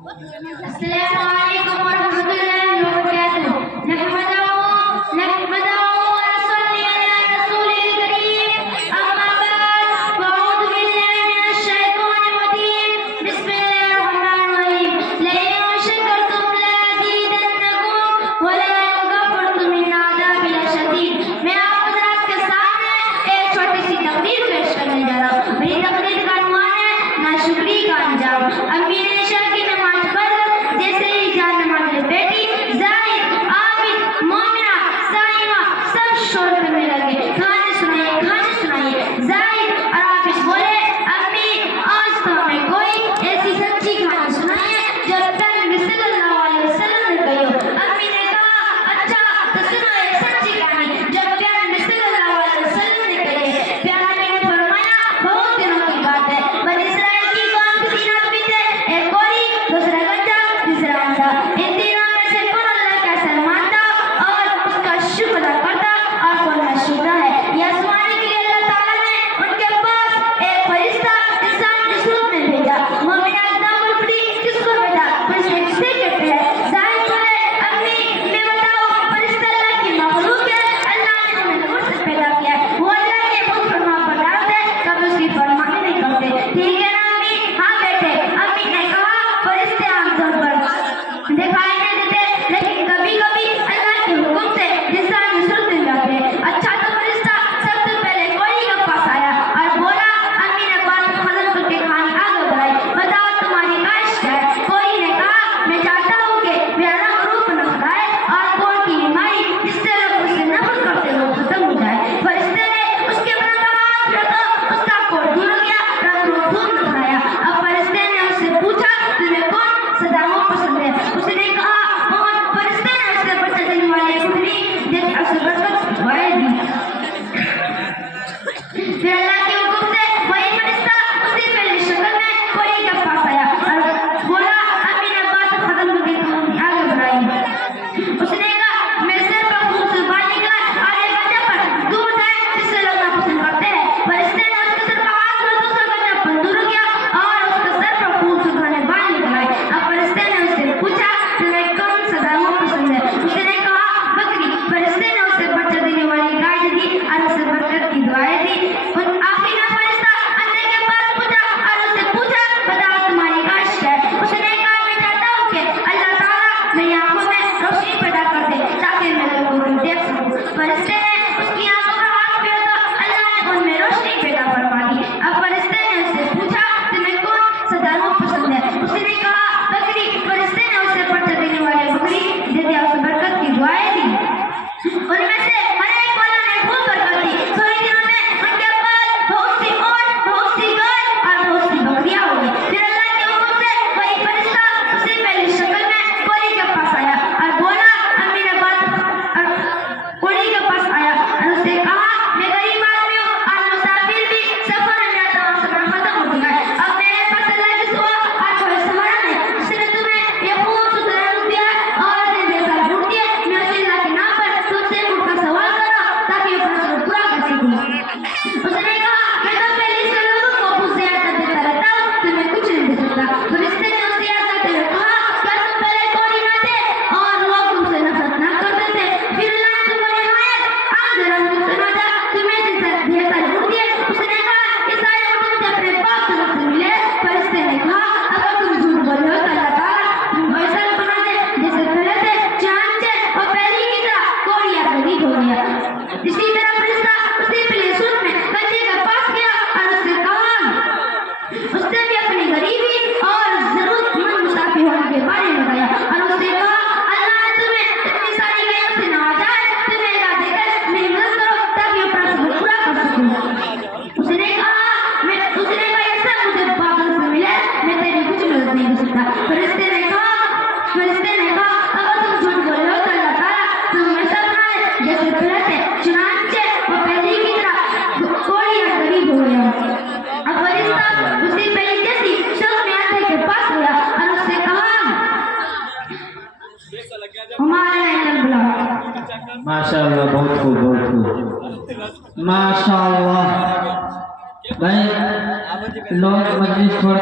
अस्सलामुअलैकुम वरहमतुल्लाहि वबरकातुहू। नहमदुहू व नसल्ली अला रसूलिल करीम। अम्मा बाद, फअऊज़ु बिल्लाहि मिनश शैतानिर रजीम। बिस्मिल्लाहिर रहमानिर रहीम। लइन शकरतुम लअज़ीदन्नकुम व लइन कफरतुम इन्न अज़ाबी लशदीद। मैं आप हज़रात के सामने एक छोटी सी तकरीर पेश करने जा रहा हूँ। मेरी तकरीर का उन्वान है नाशुक्री का अंजाम। अम्मी ने इशा की नमाज पढ़ जैसे ही जान नमाज में बैठी, जाहिद, आबिद, मोमिना, साइमा सब शोर करने लगे, खाने सुनाइए। जाहिद और आबिद बोले, अम्मी आज तो हमें कोई ऐसी सच्ची कहानी सुनाइए जो नबी सल्लल्लाहु अलैहि वसल्लम ने कही हो। अम्मी ने कहा, अच्छा तो सुनो एक सच्ची कहानी जो नबी सल्लल्लाहु अलैहि वसल्लम ने कही है। प्यारे नबी ने फरमाया, बहुत दिनों की बात है, बनी इस्राइल की कौम के 3 आदमी थे, एक कोरी, दूसरा गधा, तीसरा अंधा। इन तीनों में से कौन अल्लाह का एहसान मानता और उसका शुक्र अदा करता और कौन नाशुक्र है? यह आजमाने के लिए अल्लाह ताला ने उनके पास एक फरिश्ता इंसान के सूरत में भेजा। मोमिना एकदम उड़ पड़ी, किसको भेजा? फरिश्ते किसे कहते हैं? जाहिद बोले, अम्मी मैं बताओ, फरिश्ता अल्लाह की मखलूक है, अल्लाह ने उन्हें नूर से पैदा किया है, वो अल्लाह के बहुत फरमाबरदार थे, कभी उसकी फरमानी नहीं करते। ठीक है ना अम्मी? हाँ बेटे। अम्मी ने कहा, फरिश्ते आमतौर पर दिखाई नहीं देते, लेकिन कभी कभी अल्लाह के हुक्म से इंसान की सूरत में जाते हैं। अच्छा तो फरिश्ता सबसे पहले कोरी के पास आया और बोला, अम्मी ने बात खत्म करके कहानी आगे बढ़ाई, बताओ तुम्हारी ख्वाहिश क्या है? कोरी ने कहा, मैं चाहता हूँ कि मेरा रंग रूप न खाए और कोर की बीमारी जिससे लोग मुझसे नफरत करते लोग खत्म हो जाए। फरिश्ते ने उसके ऊपर हाथ रखा, उसका कोर दूर हो गया, रंग रूप खूब नजर। अब फरिश्ते ने उससे पूछा, तुम्हें कौन सदाओं पसंद है? उसने कहा, और फरिश्ते ने उससे बच्चा देने वाली एक उंगली देकर उसे बरकत दुआएं दी। फिर अल्लाह के हुक्म से वही फरिश्ता उसी पहली शक्ल में कोरी के पास आया और बोला, अम्मी ने बात खत्म करके कहानी आगे बढ़ाई। उसने कहा, मेरे सिर पर खून से बाल निकला और एक गड्ढे पर दूध है जिससे लोग नापसंद करते हैं। फरिश्ते ने उसके सिर पर हाथ रखा, दूसरा गड्ढा बंद हो गया और उसके सर पर खून से घने बाल निकल आए। अब फरिश्ते ने उससे पूछा, तुम्हें कौन सा दामो पसंद है? उसने कहा, बकरी। फरिश्ते ने उसे बच्चा देने वाली गाय दी और उसे बरकत की दुआएं दी। आखिर में फरिश्ता अंधे के पास पूछा और उससे पूछा, बताओ तुम्हारी ख्वाहिश क्या है? उसने कहा, मैं चाहता हूँ कि अल्लाह ताला मेरी आंखों में रोशनी पैदा कर दे ताकि मैं लोगों को देख सकूं। फरिश्ते ने उसकी आंखों पर हाथ फेरा तो अल्लाह ने उनमें रोशनी पैदा फरमा दी। अब फरिश्ते ने उससे पूछा, तुम्हें कौन सा दामो पसंद है? उसने कहा, बकरी। फरिश्ते ने उसे बच्चा देने वाली बकरी दे दिया, उसे बरकत की दुआएं दी। उनमें से हर एक वालों ने खूब बरकत दी। थोड़े दिनों में उनके पास बहुत सी ऊंट, बहुत सी गाय और बहुत सी बकरियां हो गई। फिर अल्लाह के हुक्म से वही फरिश्ता उसी पहली शक्ल में कोरी के पास आया और बोला, अम्मी ने बात और कोरी के पास आया और उससे कहा, मैं गरीब आदमी हूँ और मुसाफिर भी, सफर में मेरा तमाम सफर खत्म हो चुका है, अब मेरे पास अल्लाह के सिवा और कोई सहारा नहीं। उसने तुम्हें ये खूबसूरत रूप दिया है और अपने जैसा रूप दिया है, मैं उसी अल्लाह के नाम पर तुमसे उनका सवाल कर रहा हूँ ताकि अपना सवाल पूरा कर सकूं। उसने कहा, मैं तो पहले से लोगों को कुछ ज़्यादा देता रहता हूँ, तुम्हें कुछ नहीं दे सकता। फरिश्ते ने उससे याद करते हुए कहा, क्या तुम पहले कोरी न थे और लोग तुमसे नफरत न करते थे? फिर अल्लाह ने तुम्हारी हिमायत आम रंग से नवाजा, तुम्हें ढेर सारे रूप दिए। उसने कहा, ये सारे रूप मुझे अपने बाप से मुझसे मिले। फरिश्ते ने कहा, अगर तुम झूठ बोल रहे हो तो अल्लाह ताला तुम वैसा बना दे जैसे पहले थे, चांद थे और पहले की तरह कोरिया गरीब हो गया। इसी तरह फरिश्ता उसी पहले सूरत में गड्ढे के पास गया और उससे कहा, उसने भी अपनी गरीबी और जरूरतमंद मुसाफिर होने के बारे में बताया और उससे कहा, अल्लाह ने तुम्हें इतनी सारी गायों से नवाजा है, तुम्हें इला देकर मेरी मदद करो ताकि अपना सफर पूरा कर सकूं। उसने कहा, ये सब मुझे बाप से मिला है, मैं तेरी कुछ मदद नहीं कर सकता। फरिश्ते ने कहा, अगर तुम झूठ बोल रहे हो तो अल्लाह ताला तुम ऐसा बना दे जैसे पहले थे, चुनांचे वो पहले की तरह कोरी और गरीब हो गया। अब फरिश्ता उसी पहले जैसी शख्स में अंधे के पास गया और उससे कहा, हमारे माशाअल्लाह, बहुत खूब, बहुत खूब, माशाअल्लाह। भाई लोग मजलिस छोड़